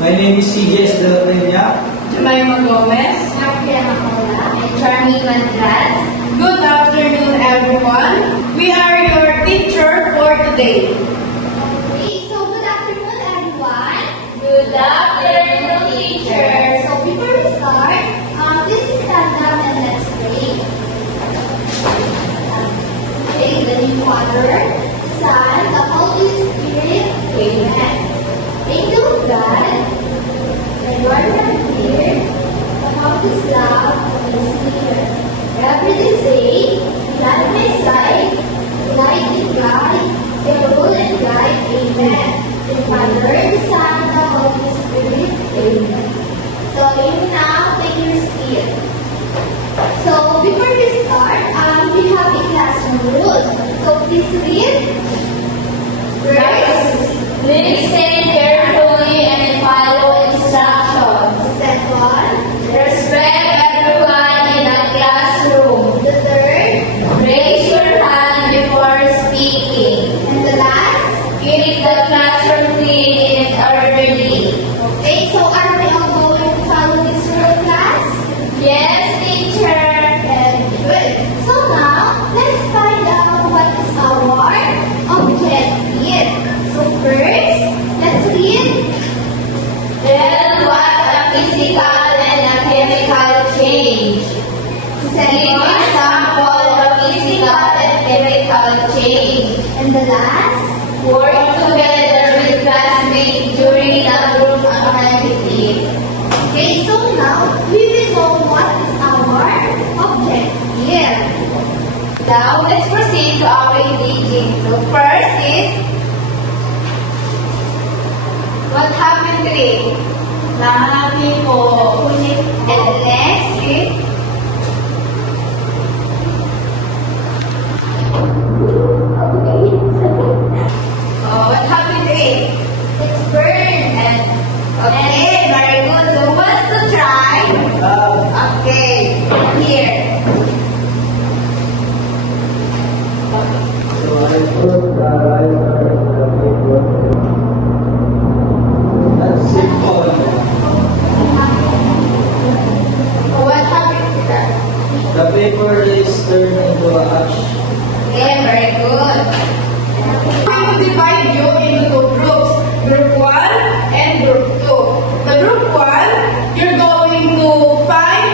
My name is CJ De La Peña. Jemima Gomez. Gabriela Paula and Charmy Mandras. Good afternoon, everyone. We are your teacher for today. Okay, so good afternoon, everyone. Good afternoon, teacher. So before we start, please stand up and let's pray. Okay, in the name of Father, Son, the Holy Spirit. Amen. Thank you, God. The Lord are here. The house is love is here. Every day, God my side, light in God, the rule and guide. Amen. The Father, the Son, the Holy Spirit. Amen. So you now take your seat. So before we start, we have a classroom rules. So please read. First, Listen carefully and follow instructions. second, Respect everyone in the classroom. the third, Raise your hand before speaking. and the last. Keep the classroom clean and orderly. Okay, so are we all going to follow this rule, class? Yes, teacher. Very good. So now, let's find out what is our objective. So first, let's read. Tell what a physical and a chemical change. Give example of physical and chemical change. And the last. Work together with classmates during the group activity. Okay, so now we will know what is our objective. Now, let's proceed to our engaging. So, first is, what happened today? Happy po. And the next is, what happened today? It's burn. And, okay, very good. So, who wants to try? Okay, here. So I put the lighter in the paper. That's simple. What happened to that? The paper is turned into ash. Okay, very good. I'm going to divide you into two groups, Group 1 and Group 2. The Group 1, you're going to find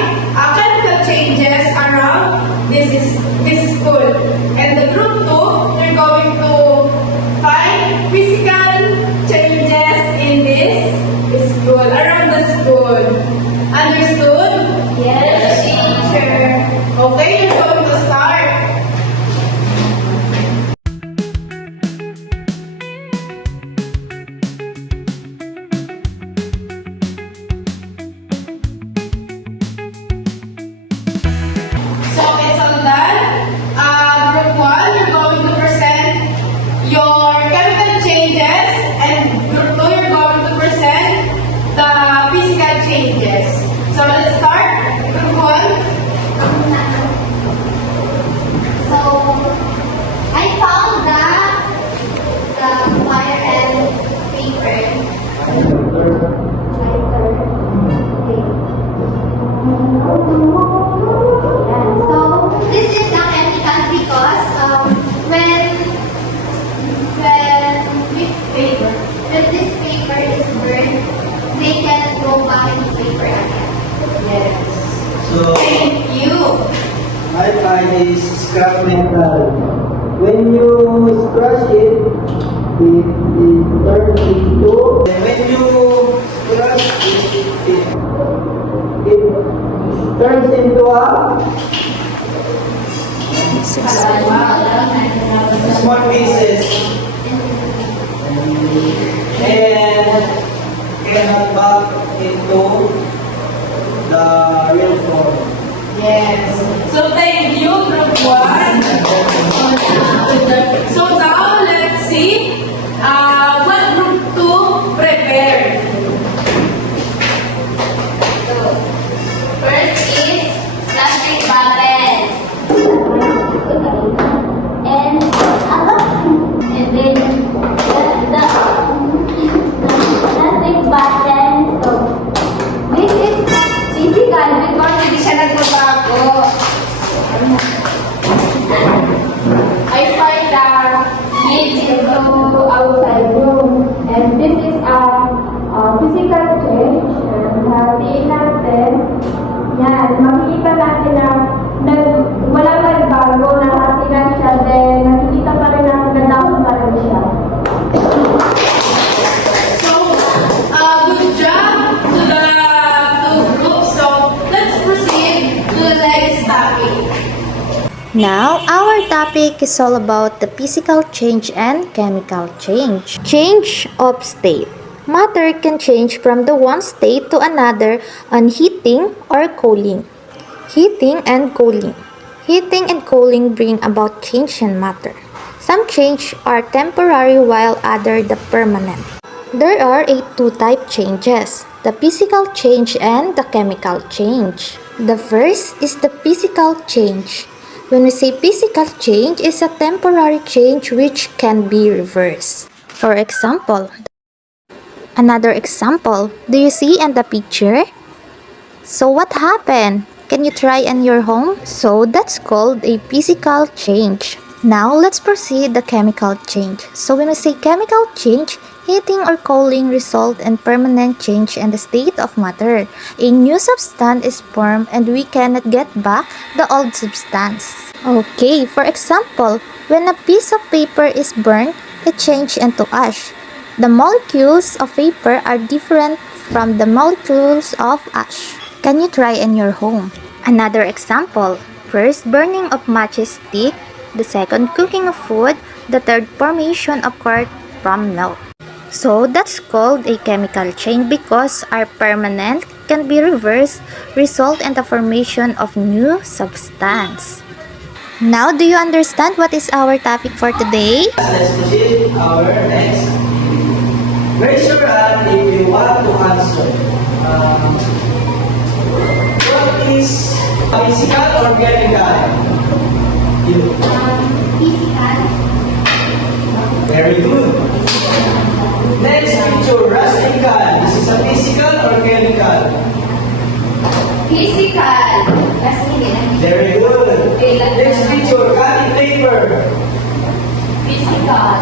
chemical changes around this school. And the Group 2, you're going to find physical changes in this school, around the school. Understood? Yes, teacher. Okay, you're going to start. So it's all done. Group 1, you're going to present your chemical changes, and Group 2, you're going to present the physical changes. So let's start. Group 1. So I found the wire and paper. So this is a chemical because when this paper is burned, they cannot go back in paper again. Yes. So Thank you. I find is scrap metal. When you scratch it, it turns into. When you scratch it turns into a small pieces and cannot back into the real form. Yes. So thank you, Group 1. So now let's see what Group 2 prepared. So first is plastic bottle. And then the plastic button physical change. Hatiin natin. Yan, makikita natin na walang nagbago, nahati na siya, then nakikita pa rin natin na down pa rin siya. So, good job to the two groups. So, let's proceed to the next topic. Now, our topic is all about the physical change and chemical change. Change of state. Matter can change from the one state to another on heating or cooling. Heating and cooling. Heating and cooling bring about change in matter. Some change are temporary while other the permanent. There are two type changes, the physical change and the chemical change. The first is the physical change. When we say physical change, is a temporary change which can be reversed. For example, another example, do you see in the picture? So what happened? Can you try in your home? So that's called a physical change. Now let's proceed the chemical change. So when we say chemical change, heating or cooling result in permanent change in the state of matter. A new substance is formed and we cannot get back the old substance. Okay, for example, when a piece of paper is burned, it changes into ash. The molecules of paper are different from the molecules of ash. Can you try in your home? Another example, first burning of matches stick, the second cooking of food, the third formation of cork from milk. So that's called a chemical change because our permanent can be reversed, result in the formation of new substance. Now, do you understand what is our topic for today? Let's proceed our next. Raise your hand if you want to answer. What is physical or chemical? You. Physical. Very good. Next picture, rusting can. This is a physical or chemical? Physical. Kasi hindi na. Very good. Next picture, cutting paper. Physical.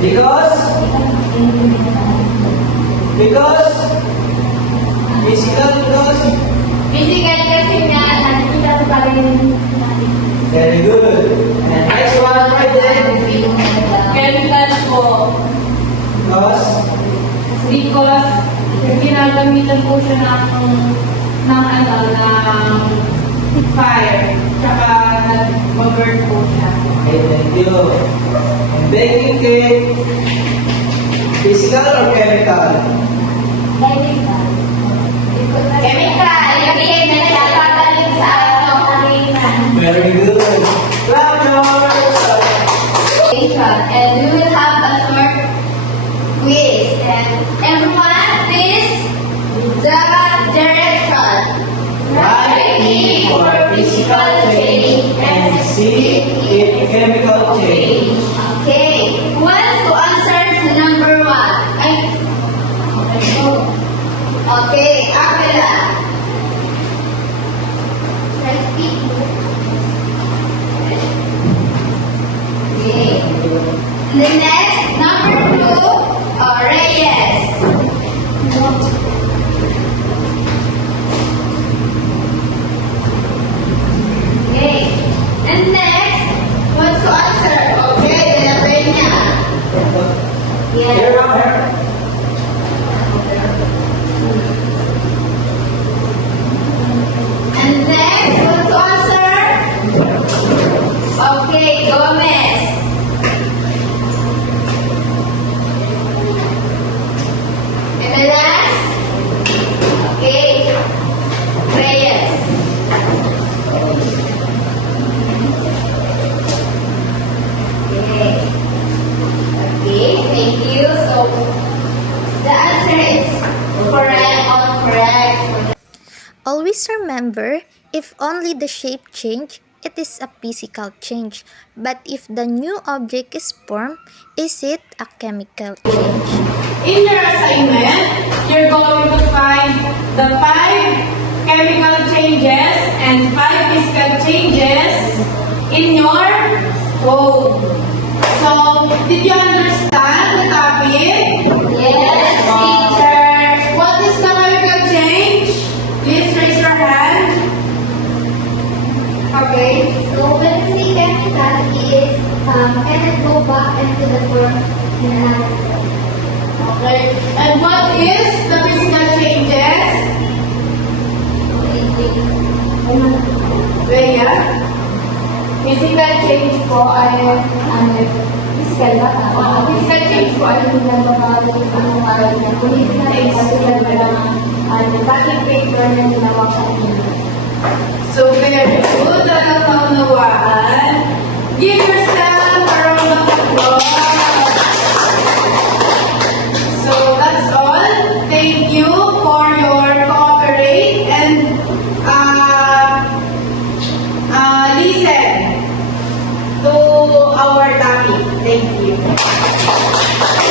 Because physical because Physical kasi nga, nakikita ko pa rin natin. very good. And next one right there. Chemical po. Because ginagamitan po siya ng fire. Tsaka nag-burn po siya. Okay, thank you. And baking cake, physical or chemical? Chemical. Chemical. Yung nagpapagaling sa kalingan. Very good. Clap yours. And we will have a short quiz. And everyone, please, the direction. Write E for physical change and C if chemical change. Okay. Who wants to answer to number 1? Okay, Akela. Okay. The next, number 2, Reyes. Okay. And next, what's to answer? Okay, De La Peña. Here, Yes. ma'am, here. And next, what's to answer? Okay, Gomez. And the last? Okay, Reyes. Okay. Okay, thank you. So, the answer is correct or correct. Always remember, if only the shape change, it is a physical change. But if the new object is formed, is it a chemical change? In your assignment, you're going to find the 5 chemical changes and 5 physical changes in your code. So, did you understand the topic? Yes, teacher. Physical change po ay physical ba? Physical change po ay hindi na mga kulit na physical na lang dating paper na ginawa sa inyo. So, very good. Ang kaunawaan. Give yourself a round of applause. So, that's all. Thank you for your cooperate and listen to our topic. Thank you.